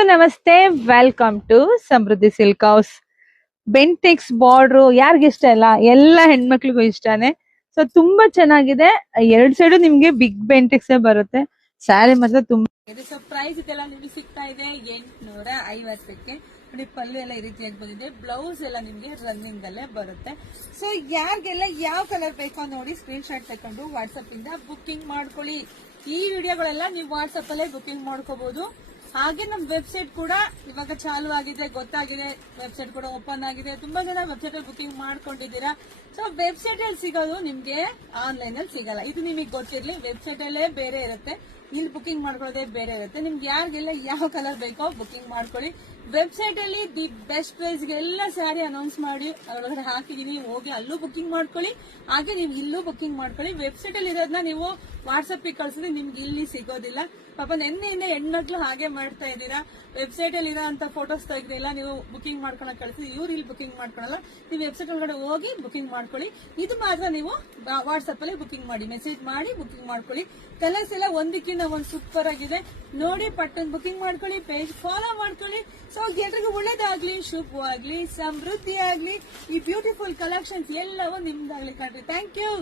ನಮಸ್ತೆ, welcome to Samruddhi silk house. Bentex border ಯಾರಿಗಿಷ್ಟ ಇಲ್ಲ, ಎಲ್ಲ ಹೆಣ್ಮಕ್ಳಿಗೂ ಇಷ್ಟಾನೆ. ಸೊ ತುಂಬಾ ಚೆನ್ನಾಗಿದೆ. ಎರಡ್ ಸೈಡು ನಿಮ್ಗೆ ಬಿಗ್ ಬೆಂಟೆಕ್ಸ್ ಬರುತ್ತೆ. ಸ್ಯಾರಿ ಮಾತ್ರ ತುಂಬಾ ಸೊ ಪ್ರೈಸ್ ಇದೆಲ್ಲ ನಿಮ್ಗೆ ಸಿಗ್ತಾ ಇದೆ 850ಕ್ಕೆ. ನೋಡಿ, ಪಲ್ಲು ಎಲ್ಲ ಈ ರೀತಿಯಾಗಿ ಬಂದಿದೆ. ಬ್ಲೌಸ್ ಎಲ್ಲ ನಿಮ್ಗೆ ರನ್ನಿಂಗ್ ಅಲ್ಲೇ ಬರುತ್ತೆ. ಸೊ ಯಾರಿಗೆಲ್ಲ ಯಾವ ಕಲರ್ ಬೇಕೋ ನೋಡಿ ಸ್ಕ್ರೀನ್ ಶಾಟ್ ತಕೊಂಡು ವಾಟ್ಸ್ಆಪ್ ಇಂದ ಬುಕ್ಕಿಂಗ್ ಮಾಡ್ಕೊಳ್ಳಿ. ಈ ವಿಡಿಯೋಗಳೆಲ್ಲ ನೀವು ವಾಟ್ಸ್ಆಪ್ ಅಲ್ಲೇ ಬುಕ್ಕಿಂಗ್ ಮಾಡ್ಕೋಬಹುದು. ಹಾಗೆ ನಮ್ ವೆಬ್ಸೈಟ್ ಕೂಡ ಇವಾಗ ಚಾಲು ಆಗಿದೆ, ಗೊತ್ತಾಗಿದೆ. ವೆಬ್ಸೈಟ್ ಕೂಡ ಓಪನ್ ಆಗಿದೆ. ತುಂಬಾ ಜನ ವೆಬ್ಸೈಟ್ ಅಲ್ಲಿ ಬುಕ್ಕಿಂಗ್ ಮಾಡ್ಕೊಂಡಿದ್ದೀರಾ. ಸೊ ವೆಬ್ಸೈಟ್ ಅಲ್ಲಿ ಸಿಗೋದು ನಿಮ್ಗೆ ಆನ್ಲೈನ್ ಅಲ್ಲಿ ಸಿಗಲ್ಲ. ಇದು ನಿಮಗೆ ಗೊತ್ತಿರ್ಲಿ, ವೆಬ್ಸೈಟ್ ಅಲ್ಲೇ ಬೇರೆ ಇರುತ್ತೆ, ಇಲ್ಲಿ ಬುಕ್ಕಿಂಗ್ ಮಾಡ್ಕೊಳ್ಳೋದೇ ಬೇರೆ ಇರುತ್ತೆ. ನಿಮ್ಗೆ ಯಾರಿಗೆಲ್ಲ ಯಾವ ಕಲರ್ ಬೇಕೋ ಬುಕ್ಕಿಂಗ್ ಮಾಡ್ಕೊಳ್ಳಿ. ವೆಬ್ಸೈಟ್ ಅಲ್ಲಿ ದಿ ಬೆಸ್ಟ್ ಪ್ರೈಸ್ ಎಲ್ಲ ಸ್ಯಾರಿ ಅನೌನ್ಸ್ ಮಾಡಿ ಒಳಗಡೆ ಹಾಕಿದೀನಿ, ಹೋಗಿ ಅಲ್ಲೂ ಬುಕ್ಕಿಂಗ್ ಮಾಡ್ಕೊಳ್ಳಿ. ಹಾಗೆ ನೀವು ಇಲ್ಲೂ ಬುಕ್ಕಿಂಗ್ ಮಾಡ್ಕೊಳ್ಳಿ. ವೆಬ್ಸೈಟ್ ಅಲ್ಲಿ ಇರೋದನ್ನ ನೀವು ವಾಟ್ಸ್ಆಪ್ ಕಳ್ಸಿದ್ರೆ ನಿಮ್ಗೆ ಇಲ್ಲಿ ಸಿಗೋದಿಲ್ಲ. ಪಾಪ ನೆನ್ನೆಯಿಂದ ಹೆಣ್ಮಕ್ಳು ಹಾಗೆ ಮಾಡ್ತಾ ಇದ್ದೀರಾ. ವೆಬ್ಸೈಟ್ ಅಲ್ಲಿ ಇರೋ ಅಂತ ಫೋಟೋಸ್ ತೆಗೆದಿಲ್ಲ, ನೀವು ಬುಕ್ಕಿಂಗ್ ಮಾಡ್ಕೊಳಕ್ ಕಳಿಸಿ, ಇವ್ರು ಇಲ್ಲಿ ಬುಕ್ಕಿಂಗ್ ಮಾಡ್ಕೊಳಲ್ಲ. ನೀವು ವೆಬ್ಸೈಟ್ ಒಳಗಡೆ ಹೋಗಿ ಬುಕ್ಕಿಂಗ್ ಮಾಡ್ಕೊಳ್ಳಿ. ಇದು ಮಾತ್ರ ನೀವು ವಾಟ್ಸ್ಆಪ್ ಅಲ್ಲಿ ಬುಕ್ಕಿಂಗ್ ಮಾಡಿ, ಮೆಸೇಜ್ ಮಾಡಿ ಬುಕ್ಕಿಂಗ್ ಮಾಡ್ಕೊಳ್ಳಿ. ಕಲರ್ಸ್ ಎಲ್ಲ ಒಂದಕ್ಕಿಂತ ಒಂದು ಸೂಪರ್ ಆಗಿದೆ. ನೋಡಿ, ಪಟ್ಟನ್ ಬುಕ್ಕಿಂಗ್ ಮಾಡ್ಕೊಳ್ಳಿ, ಪೇಜ್ ಫಾಲೋ ಮಾಡ್ಕೊಳ್ಳಿ. ಸೊ ಎಲ್ರಿಗೂ ಒಳ್ಳೇದಾಗ್ಲಿ, ಶುಭವಾಗ್ಲಿ, ಸಮೃದ್ಧಿ ಆಗ್ಲಿ. ಈ ಬ್ಯೂಟಿಫುಲ್ ಕಲೆಕ್ಷನ್ಸ್ ಎಲ್ಲವೂ ನಿಮ್ದಾಗ್ಲಿ ಕಣ್ರಿ. Thank you.